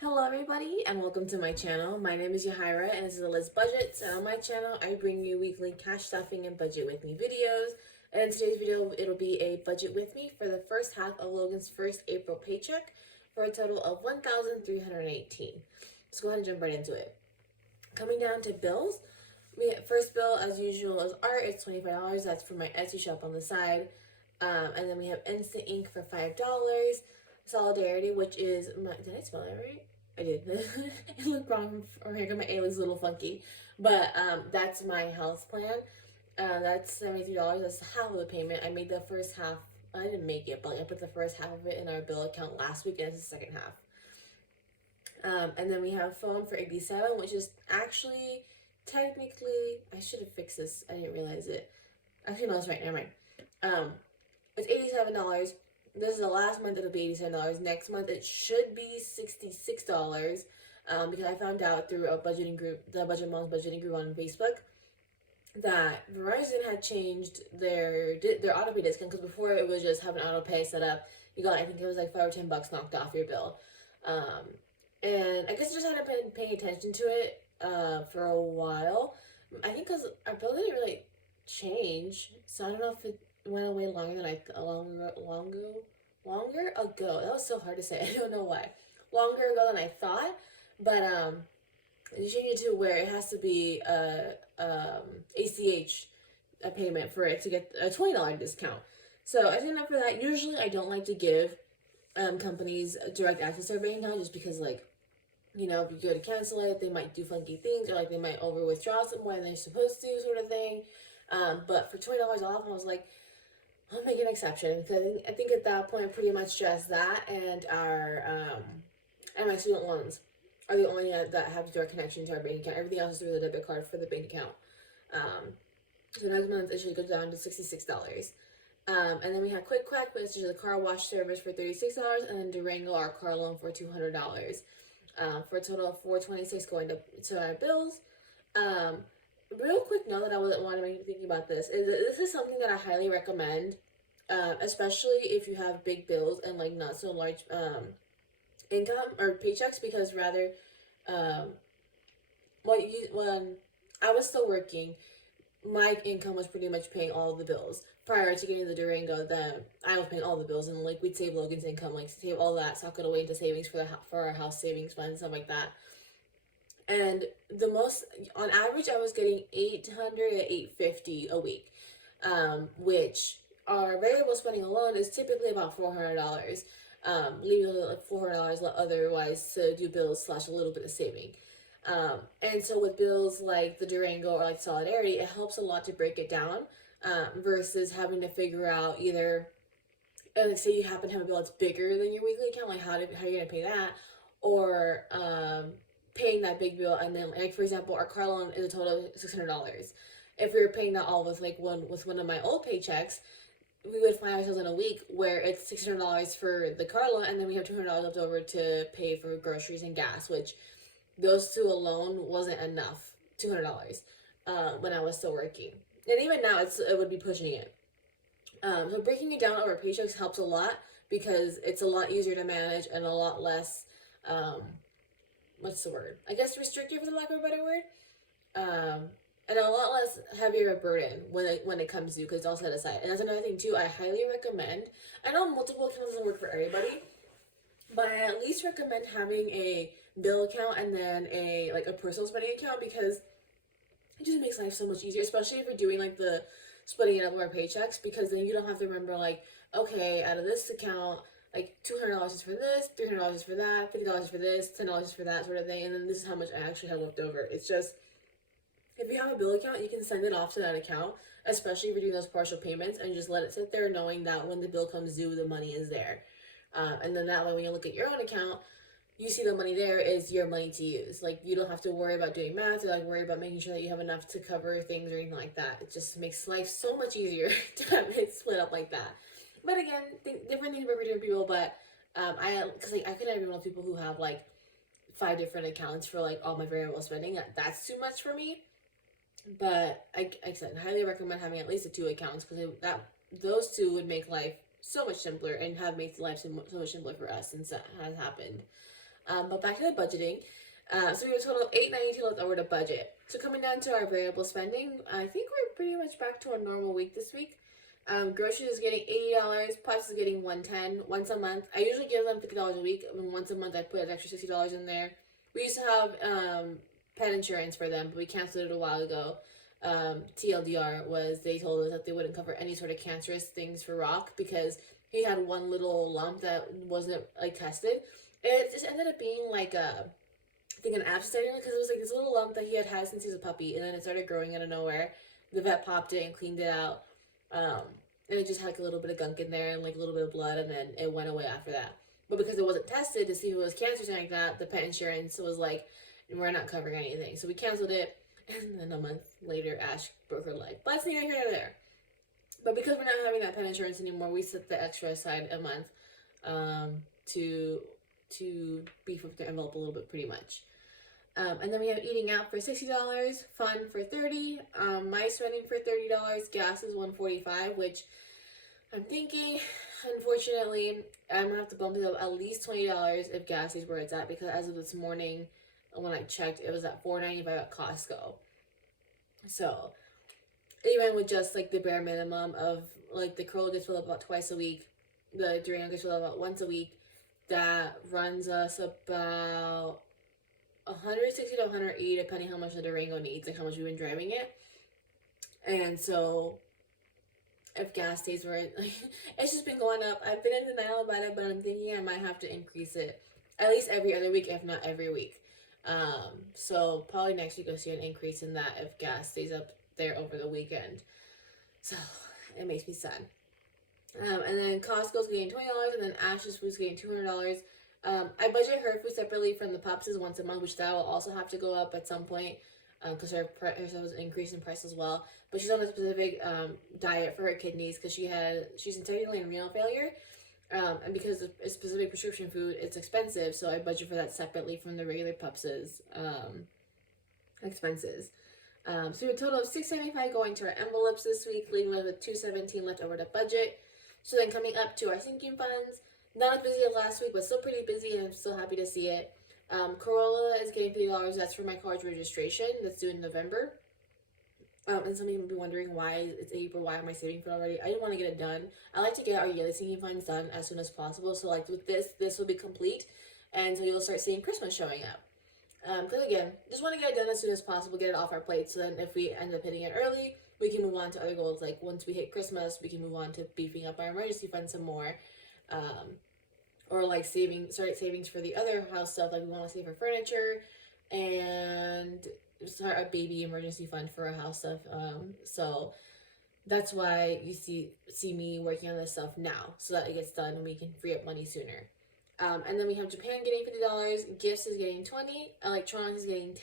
Hello everybody and welcome to my channel. My name is Yahira and this is a Liz Budget. And on my channel I bring you weekly cash stuffing and budget with me videos. And in today's video it'll be a budget with me for the first half of Logan's first April paycheck for a total of $1,318. Let's go ahead and jump right into it. Coming down to bills, first bill as usual is art. It's $25. That's for my Etsy shop on the side. And then we have Instant Ink for $5. Solidarity, which is did I spell that right? I did. It looked wrong, or here my A looks a little funky, but that's my health plan. That's $73. That's half of the payment. I made the first half. I didn't make it, but I put the first half of it in our bill account last week, and it's the second half. And then we have phone for 87, which is actually technically I should have fixed this. I didn't realize it. Actually, no, that's right. Never mind. It's $87. This is the last month it'll be $87. Next month it should be $66. Because I found out through a budgeting group, the Budget Moms budgeting group on Facebook, that Verizon had changed their auto pay discount, because before it was just have an auto pay set up. You got, I think it was like $5 or $10 knocked off your bill. And I guess I just hadn't been paying attention to it for a while. I think because our bill didn't really change, so I don't know if it went away longer than longer ago. That was so hard to say. I don't know why. Longer ago than I thought, but you change it to where it has to be ACH a payment for it to get a $20 discount. So I signed up for that. Usually I don't like to give companies direct access to their bank account, just because, like, you know, if you go to cancel it, they might do funky things, or like they might over withdraw some more than they're supposed to, sort of thing. But for $20 off, I was like, I'll make an exception, because I think at that point pretty much just that and my student loans are the only that have direct connection to our bank account. Everything else is through the debit card for the bank account. So next month it should go down to $66. And then we have Quick Quack, which is a car wash service for $36, and then Durango, our car loan, for $200. For a total of $426 going to our bills. Real quick note that I wouldn't want to make you thinking about this is something that I highly recommend, especially if you have big bills and like not so large income or paychecks, because rather when I was still working, my income was pretty much paying all of the bills. Prior to getting the Durango, then I was paying all the bills, and like we'd save Logan's income, like save all that, sock it away into savings for our house savings fund, stuff like that. And the most, on average, I was getting 800 to 850 a week, which our variable spending alone is typically about $400. Leaving like $400 otherwise to do bills slash a little bit of saving. And so with bills like the Durango or like Solidarity, it helps a lot to break it down, versus having to figure out either, and say you happen to have a bill that's bigger than your weekly account, like how are you gonna pay that, or paying that big bill, and then, like, for example, our car loan is a total of $600. If we were paying that all with one of my old paychecks, we would find ourselves in a week where it's $600 for the car loan, and then we have $200 left over to pay for groceries and gas, which those two alone wasn't enough. $200 when I was still working, and even now it would be pushing it. So breaking it down over paychecks helps a lot, because it's a lot easier to manage and a lot less what's the word? I guess restrictive, for the lack of a better word. And a lot less heavier burden when it comes to, because it's all set aside. And that's another thing too. I highly recommend. I know multiple accounts doesn't work for everybody, but I at least recommend having a bill account and then a personal spending account, because it just makes life so much easier, especially if you're doing like the splitting it up over paychecks, because then you don't have to remember, like, okay, out of this account, like $200 is for this, $300 is for that, $50 is for this, $10 is for that, sort of thing, and then this is how much I actually have left over. It's just, if you have a bill account, you can send it off to that account, especially if you're doing those partial payments, and just let it sit there knowing that when the bill comes due, the money is there. And then that way, when you look at your own account, you see the money there is your money to use. Like, you don't have to worry about doing math, or like worry about making sure that you have enough to cover things or anything like that. It just makes life so much easier to have it split up like that. But again, different things for different people. But because I could have with people who have like 5 different accounts for like all my variable spending. That's too much for me. But like I said, I highly recommend having at least 2 accounts, because those 2 would make life so much simpler, and have made life so much simpler for us since that has happened. But back to the budgeting. So we have a total of $892 left over to budget. So coming down to our variable spending, I think we're pretty much back to a normal week this week. Groceries is getting $80. Pots is getting $110 once a month. I usually give them $50 a week. And once a month, I put an extra $60 in there. We used to have pet insurance for them, but we canceled it a while ago. TLDR was they told us that they wouldn't cover any sort of cancerous things for Rock because he had one little lump that wasn't like tested. It just ended up being like I think an abscess because it was like this little lump that he had had since he was a puppy, and then it started growing out of nowhere. The vet popped it and cleaned it out, and it just had like a little bit of gunk in there and like a little bit of blood, and then it went away after that. But because it wasn't tested to see if it was cancer or something like that, the pet insurance was like, we're not covering anything, so we canceled it. And then a month later, Ash broke her leg. But it's neither here nor there. But because we're not having that pet insurance anymore, we set the extra aside a month to beef up the envelope a little bit, pretty much. And then we have eating out for $60, fun for $30, my spending for $30, gas is $145, which I'm thinking, unfortunately, I'm gonna have to bump it up at least $20 if gas is where it's at, because as of this morning, when I checked, it was at $4.95 at Costco. So even with just like the bare minimum of like the Corolla gets filled up about twice a week, the Durango gets filled up about once a week, that runs us about 160 to 180 depending how much the Durango needs, like how much we've been driving it. And so if gas stays where it, like, it's just been going up. I've been in denial about it, but I'm thinking I might have to increase it at least every other week, if not every week. So probably next week you'll see an increase in that if gas stays up there over the weekend. So it makes me sad. And then Costco's getting $20, and then Ash's food's getting $200. I budget her food separately from the pups once a month, which that will also have to go up at some point because her stuff was increased in price as well. But she's on a specific diet for her kidneys because she's technically in renal failure. And because it's specific prescription food, it's expensive, so I budget for that separately from the regular pups' expenses. So we have a total of $675 going to our envelopes this week, leaving us with $217 left over to budget. So then coming up to our sinking funds, not as busy as last week, but still pretty busy, and I'm still happy to see it. Corolla is getting $50. That's for my college registration. That's due in November. And some of you may be wondering why it's April, why am I saving for it already? I didn't want to get it done. I like to get our yearly sinking funds done as soon as possible. So like with this will be complete, and so you'll start seeing Christmas showing up. Because again, just want to get it done as soon as possible, get it off our plate, so then if we end up hitting it early, we can move on to other goals. Like once we hit Christmas, we can move on to beefing up our emergency fund some more. Or like start savings for the other house stuff, like we want to save for furniture and start a baby emergency fund for our house stuff. So that's why you see me working on this stuff now, so that it gets done and we can free up money sooner. And then we have Japan getting $50, gifts is getting $20, electronics is getting $10,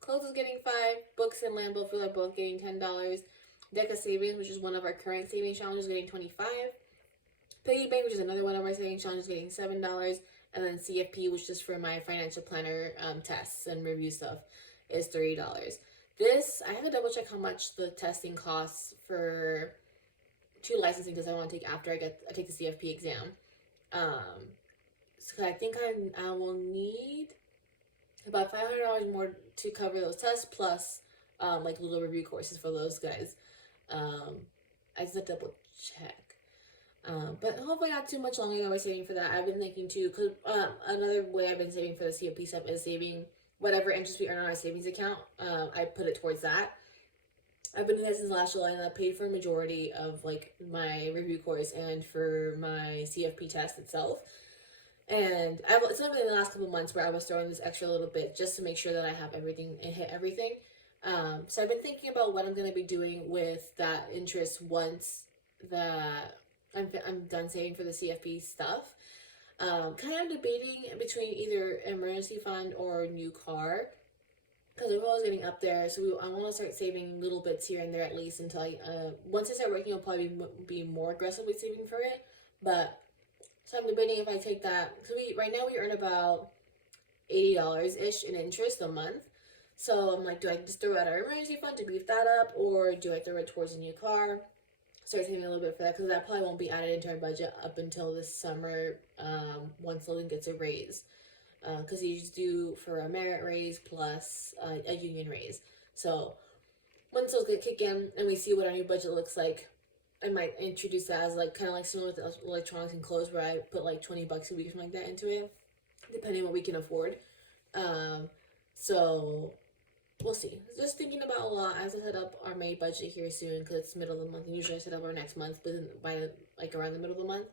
clothes is getting $5, books and Lambo food are both getting $10, DECA savings, which is one of our current savings challenges, getting $25. Piggy Bank, which is another one of my savings challenges, getting $7, and then CFP, which is for my financial planner tests and review stuff, is $30. This, I have to double check how much the testing costs for 2 licensing tests I want to take after I take the CFP exam. So I think I will need about $500 more to cover those tests, plus like little review courses for those guys. I just have to double check. But hopefully not too much longer than we're saving for that. I've been thinking too, because another way I've been saving for the CFP stuff is saving whatever interest we earn on our savings account. I put it towards that. I've been doing that since last July, and I paid for a majority of like my review course and for my CFP test itself. And it's only been in the last couple months where I was throwing this extra little bit just to make sure that I have everything and hit everything. So I've been thinking about what I'm going to be doing with that interest once that I'm done saving for the CFP stuff. Kind of debating between either emergency fund or new car, because the roll is getting up there. So I want to start saving little bits here and there at least until once I start working, I'll probably be more aggressively saving for it. But so I'm debating if I take that. So right now we earn about $80-ish in interest a month. So I'm like, do I just throw out our emergency fund to beef that up, or do I throw it towards a new car? Start saving a little bit for that, because that probably won't be added into our budget up until this summer once Logan gets a raise. because he's due for a merit raise plus a union raise. So once those get kick in and we see what our new budget looks like, I might introduce that as like kind of like similar with electronics and clothes, where I put like $20 a week or something like that into it, depending on what we can afford. Um, so we'll see. Just thinking about a lot as I set up our May budget here soon, because it's middle of the month, and usually I set up our next month, but by like around the middle of the month,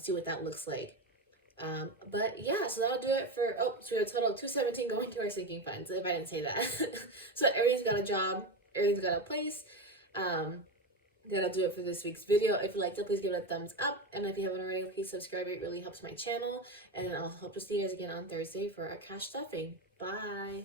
see what that looks like. But yeah, so that'll do it for, oh, so we have a total of 217 going to our sinking funds, if I didn't say that. So everything's got a job, everything's got a place. That'll do it for this week's video. If you liked it, please give it a thumbs up, and if you haven't already, please subscribe. It really helps my channel, and then I'll hope to see you guys again on Thursday for our cash stuffing. Bye.